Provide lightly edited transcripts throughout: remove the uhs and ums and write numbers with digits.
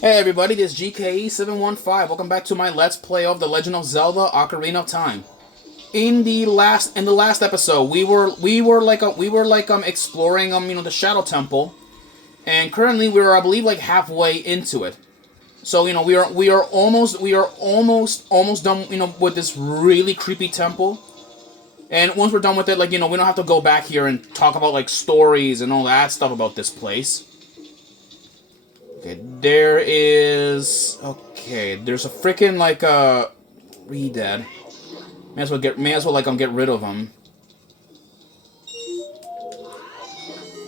Hey everybody, this is GKE715. Welcome back to my Let's Play of The Legend of Zelda: Ocarina of Time. In the last episode, we were exploring the Shadow Temple, and currently we're I believe like halfway into it. So we are almost done with this really creepy temple. And once we're done with it, we don't have to go back here and talk about like stories and all that stuff about this place. Okay, there is... Okay, there's a freaking, Re-Dead. May as well get rid of them.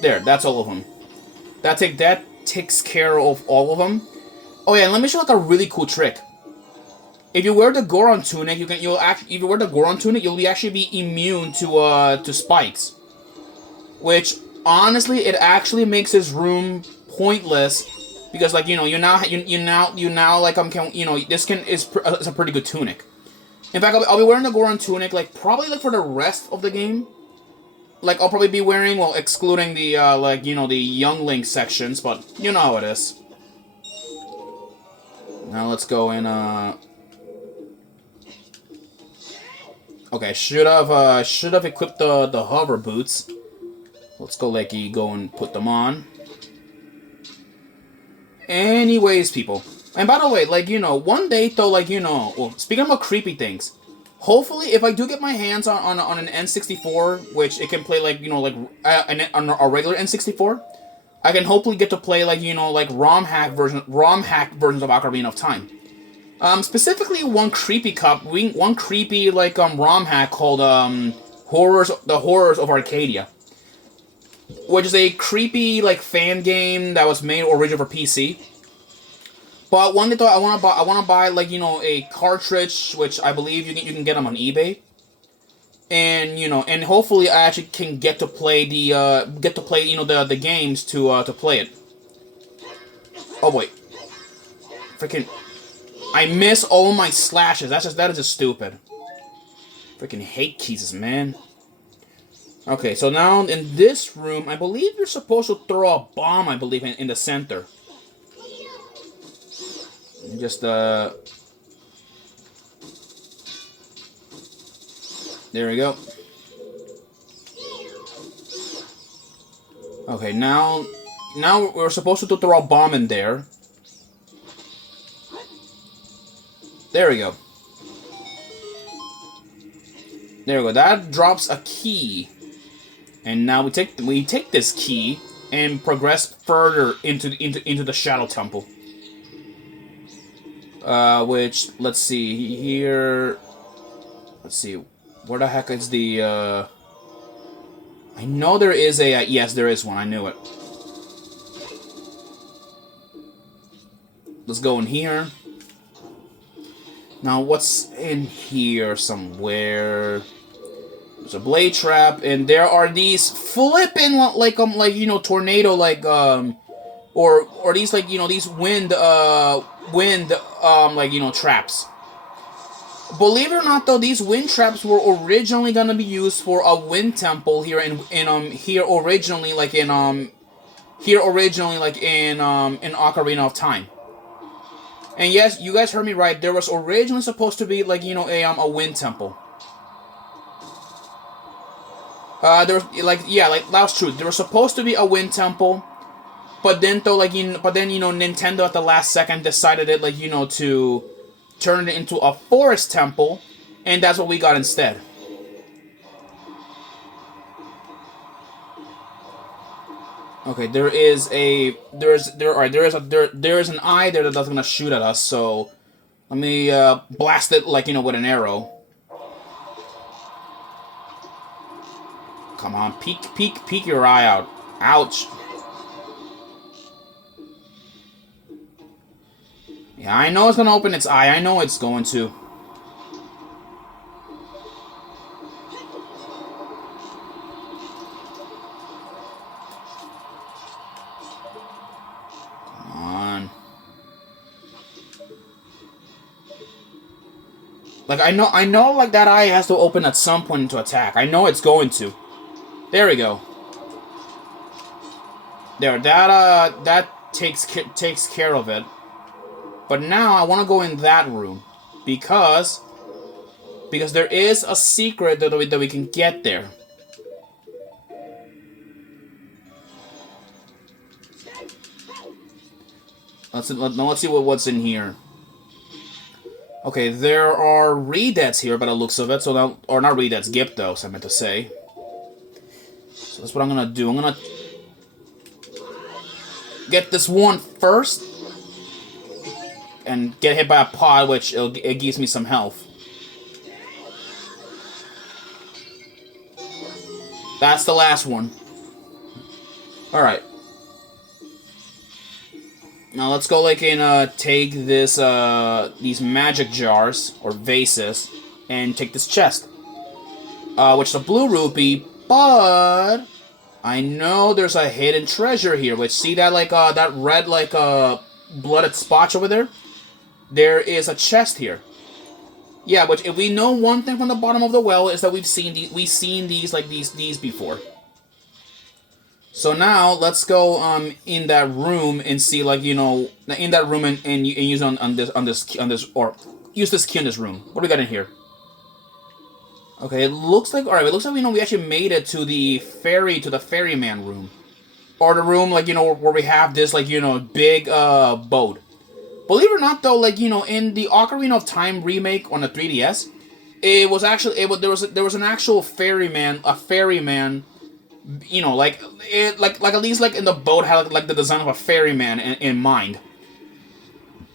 There, that's all of them. That takes care of all of them. Oh yeah, and let me show like a really cool trick. If you wear the Goron tunic, you'll actually be immune to spikes. Which honestly, it actually makes this room pointless. Because it's a pretty good tunic. In fact, I'll be wearing the Goron tunic probably for the rest of the game. I'll probably be wearing, well, excluding the the young Link sections, but you know how it is. Now let's go in. Okay, should have equipped the hover boots. Let's go go and put them on. Anyways, people. And by the way, one day, though, well, speaking about creepy things, hopefully, if I do get my hands on an N64, which it can play, on a regular N64, I can hopefully get to play, ROM hack versions of Ocarina of Time. Specifically, one creepy ROM hack called, The Horrors of Arcadia, which is a creepy fan game that was made originally for PC. But one day though, I want to buy a cartridge, which I believe you can get them on eBay. And hopefully I actually can get to play the games to play it. Oh boy, freaking! I miss all my slashes. That is just stupid. Freaking hate keys, man. Okay, so now in this room, I believe you're supposed to throw a bomb, I believe, in the center. Just, there we go. Okay, now we're supposed to throw a bomb in there. There we go. There we go. That drops a key. And now we take this key and progress further into the Shadow Temple. Which, let's see here. Let's see, where the heck is the? I know there is a. Yes, there is one. I knew it. Let's go in here. Now, what's in here somewhere? There's a blade trap, and there are these flippin' tornado or these these wind traps. Believe it or not, though, these wind traps were originally gonna be used for a wind temple here in Ocarina of Time. And yes, you guys heard me right. There was originally supposed to be a wind temple. There was that's true. There was supposed to be a wind temple, but then Nintendo at the last second decided to turn it into a forest temple, and that's what we got instead. Okay, there is an eye there that's gonna shoot at us. So let me blast it with an arrow. Come on, peek your eye out. Ouch. Yeah, I know it's gonna open its eye. I know it's going to. Come on. I know that eye has to open at some point to attack. I know it's going to. There we go. There, that takes care of it. But now I want to go in that room because there is a secret that we can get there. Let's see what's in here. Okay, there are redeads here by the looks of it. So now, or not redeads, Gyptos, I meant to say. So that's what I'm gonna do. I'm gonna get this one first and get hit by a pod, which it gives me some health. That's the last one. Alright. Now let's go and take this these magic jars or vases and take this chest. Which is a blue rupee, but I know there's a hidden treasure here. Which, see that that red blooded spot over there? There is a chest here. Yeah, which if we know one thing from the bottom of the well is that we've seen these before. So now let's go in that room and see in that room and use on this or use this key in this room. What do we got in here? Okay, it looks like we actually made it to the ferryman room, or the room where we have this big boat. Believe it or not, though, in the Ocarina of Time remake on the 3DS, there was an actual ferryman, at least in the boat had the design of a ferryman in mind.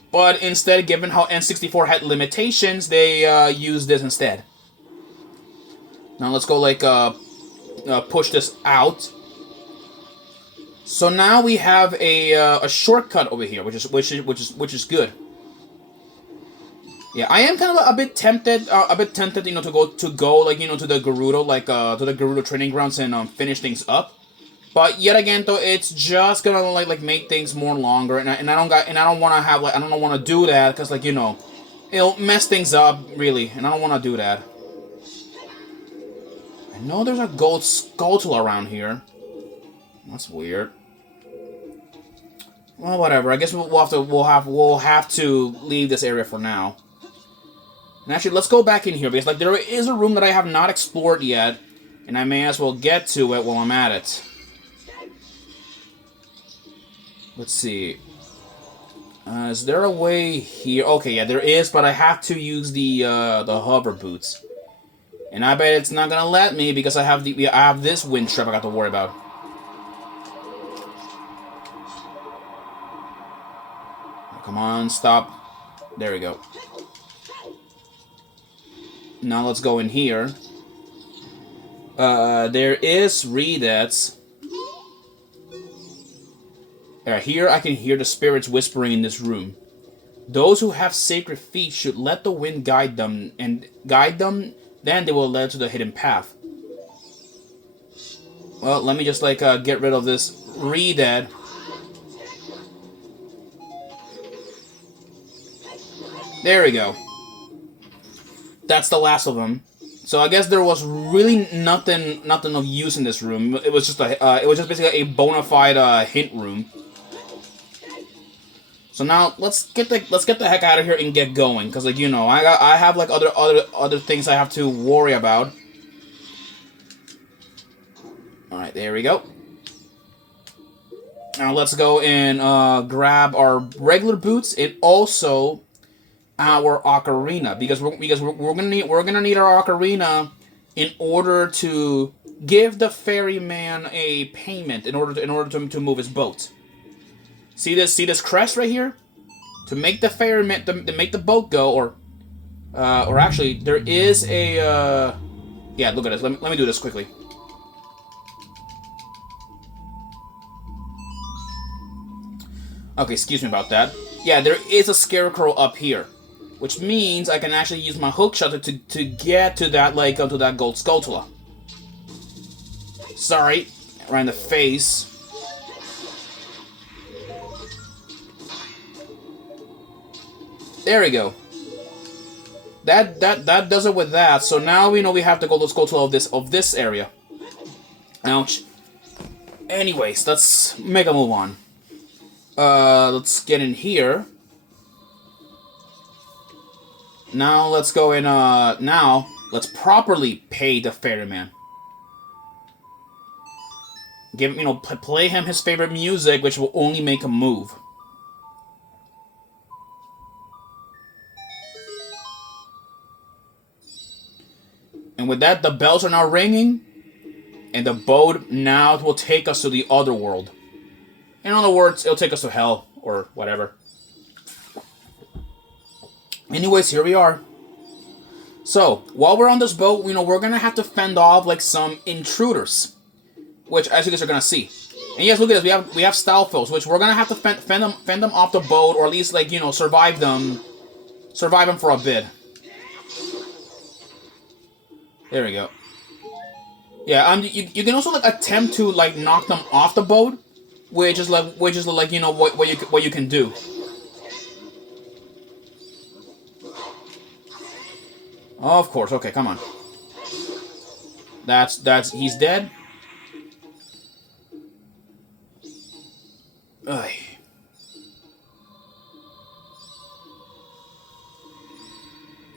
But instead, given how N64 had limitations, they used this instead. Now let's go push this out. So now we have a shortcut over here, which is good. Yeah, I am kind of a bit tempted, to go to the Gerudo, to the Gerudo training grounds and finish things up. But yet again, though, it's just gonna make things more longer, and I don't want to do that because it'll mess things up really, and I don't want to do that. I know there's a gold skull around here. That's weird. Well, whatever. I guess we'll have to leave this area for now. And actually, let's go back in here because there is a room that I have not explored yet, and I may as well get to it while I'm at it. Let's see. Is there a way here? Okay, yeah, there is, but I have to use the hover boots, and I bet it's not gonna let me because I have this wind trap I got to worry about. Come on, stop. There we go. Now let's go in here. There is redeads. Here I can hear the spirits whispering in this room. Those who have sacred feet should let the wind guide them, then they will lead to the hidden path. Well, let me just get rid of this redead. There we go. That's the last of them. So I guess there was really nothing of use in this room. It was just basically a bona fide hint room. So now let's get the heck out of here and get going, because I have other things I have to worry about. All right, there we go. Now let's go and grab our regular boots and also our ocarina, because we're gonna need our ocarina in order to give the ferryman a payment in order to move his boat. See this crest right here? To make the ferryman to make the boat go, or actually there is a yeah, look at this. Let me do this quickly. Okay, excuse me about that. Yeah, there is a scarecrow up here, which means I can actually use my hook shot to get to that to that gold skull. Sorry, right in the face. There we go. That does it with that. So now we know we have the gold skull of this area. Ouch. Anyways, let's make a move on. Let's get in here. Now let's go and now let's properly pay the ferryman. Give play him his favorite music, which will only make him move. And with that, the bells are now ringing, and the boat now will take us to the other world. In other words, it'll take us to hell or whatever. Anyways, here we are. So, while we're on this boat, we're gonna have to fend off like some intruders, which as you guys are gonna see. And yes, look at this. We have Stalfos, which we're gonna have to fend them off the boat, or at least like survive them for a bit. There we go. Yeah, you can also like attempt to like knock them off the boat, which is like what you can do. Oh, of course. Okay, come on. He's dead. Ugh.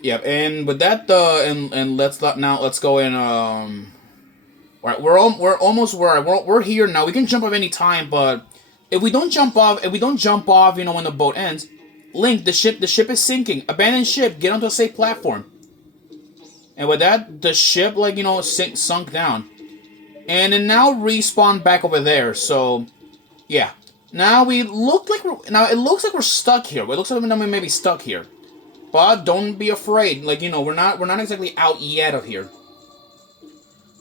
Yep, and with that, and let's go in. All right, we're almost where we're here now. We can jump off any time, but if we don't jump off, when the boat ends, Link, the ship is sinking. Abandon ship. Get onto a safe platform. And with that, the ship sunk down, and it now respawned back over there. So, yeah. Now it looks like we're stuck here. It looks like we may be stuck here. But don't be afraid. We're not exactly out yet of here.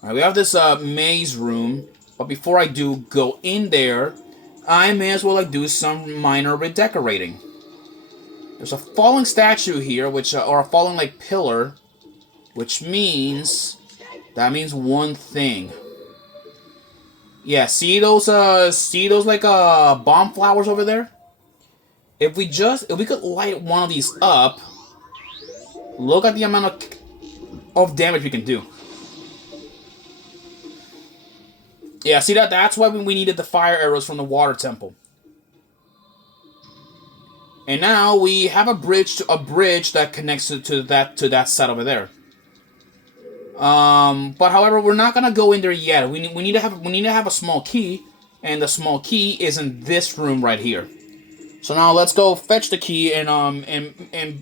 Alright, we have this maze room. But before I do go in there, I may as well do some minor redecorating. There's a falling statue here, or a falling pillar, which means one thing. Yeah, see those bomb flowers over there? If we could light one of these up, look at the amount of damage we can do. Yeah, see that? That's why we needed the fire arrows from the water temple. And now we have a bridge that connects to that side over there. But however, we're not gonna go in there yet. We need to have a small key, and the small key is in this room right here. So now let's go fetch the key and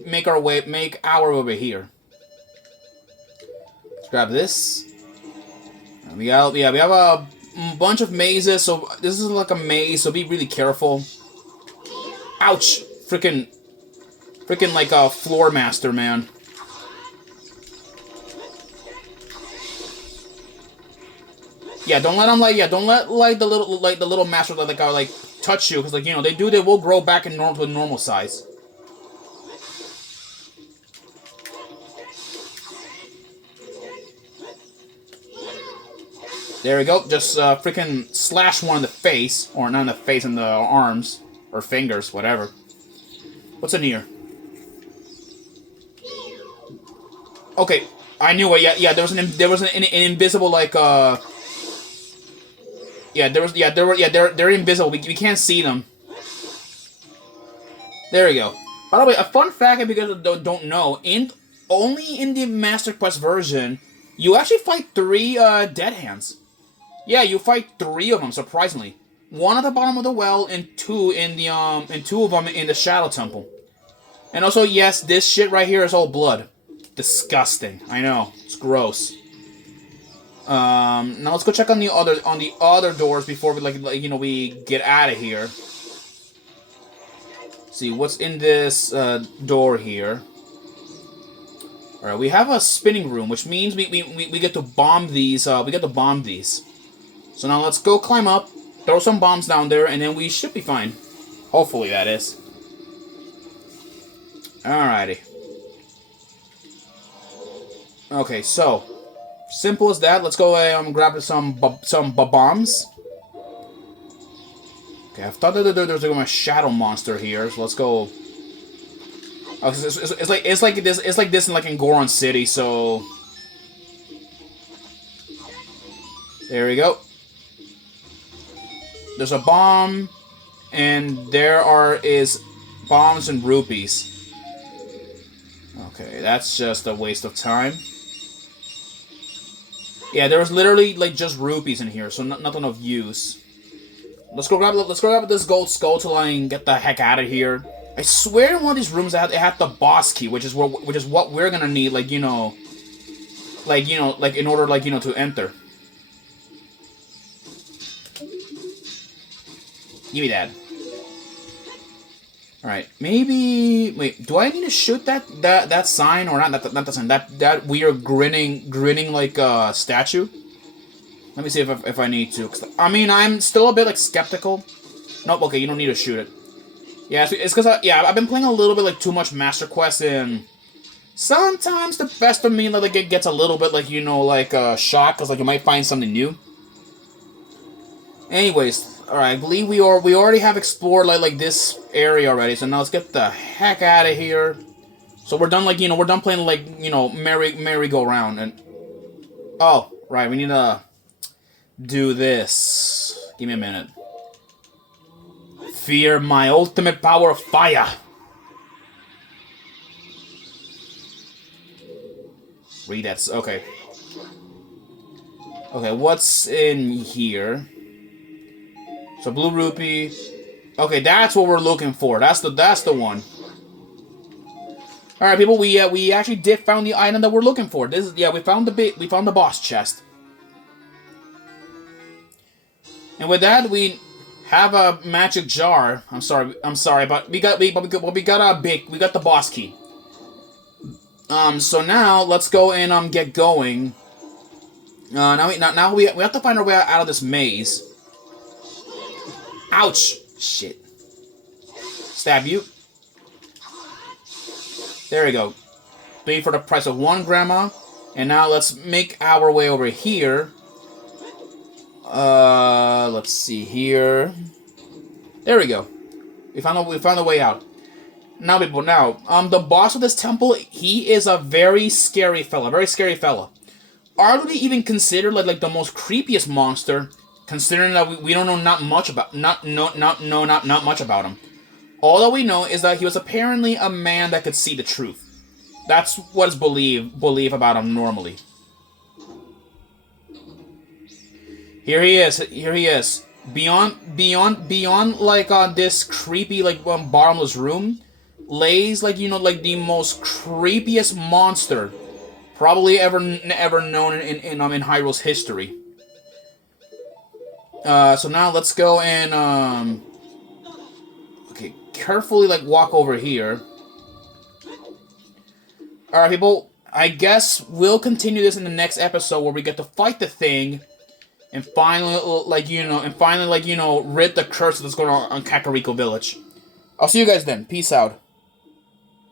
make our way over here. Let's grab this. And we have a bunch of mazes. So this is like a maze. So be really careful. Ouch! Freaking like a floor master, man. Yeah, don't let them don't let the little master touch you, because they will grow back to normal size. There we go. Just freaking slash one in the face, or not in the face, in the arms or fingers, whatever. What's in here? Okay, I knew it. Yeah. There was an invisible they're invisible. We can't see them. There we go. By the way, a fun fact, if you guys don't know, only in the Master Quest version, you actually fight 3 dead hands. Yeah, you fight 3 of them, surprisingly. 1 at the bottom of the well, and 2 and 2 of them in the Shadow Temple. And also, yes, this shit right here is all blood. Disgusting. I know, it's gross. Now let's go check on the other doors before we get out of here. See what's in this door here. All right, we have a spinning room, which means we get to bomb these. We get to bomb these. So now let's go climb up, throw some bombs down there, and then we should be fine. Hopefully, that is. Alrighty. Okay, so simple as that. Let's go grab some bombs. Okay, I thought that there's a shadow monster here, so let's go. Oh, it's like this in Goron City. So there we go. There's a bomb, and there is bombs and rupees. Okay, that's just a waste of time. Yeah, there was literally like just rupees in here, so nothing of use. Let's go grab this gold skull till I can get the heck out of here. I swear in one of these rooms it had the boss key, which is what we're gonna need, like in order to enter. Give me that. All right, maybe. Wait, do I need to shoot that sign or not? Not the sign. That weird grinning like statue. Let me see if I need to. I mean, I'm still a bit like skeptical. Nope. Okay, you don't need to shoot it. Yeah, it's because I've been playing a little bit like too much Master Quest, and sometimes the best of me like it gets a little bit like shocked because like you might find something new. Anyways, all right, I believe we already have explored like this area already. So now let's get the heck out of here. So we're done we're done playing like merry-go-round and oh right, we need to do this. Give me a minute. Fear my ultimate power of fire. Read that. Okay. Okay, what's in here? So blue rupee. Okay, that's what we're looking for. That's the one. All right, people. We actually did found the item that we're looking for. We found the boss chest. And with that, we have a magic jar. I'm sorry, but we got the boss key. So now let's go and get going. Now we have to find our way out of this maze. Ouch! Shit. Stab you. There we go. Three for the price of one, Grandma. And now let's make our way over here. Let's see here. There we go. We found a way out. Now, people, the boss of this temple, he is a very scary fella. Arguably even considered like the most creepiest monster, considering that we don't know not much about him. All that we know is that he was apparently a man that could see the truth. That's what is believed about him normally. Here he is. Beyond like this creepy like bottomless room lays like the most creepiest monster probably ever known in Hyrule's history. So now let's go and okay, carefully like walk over here. All right, people. I guess we'll continue this in the next episode where we get to fight the thing and finally rid the curse that's going on Kakariko Village. I'll see you guys then. Peace out.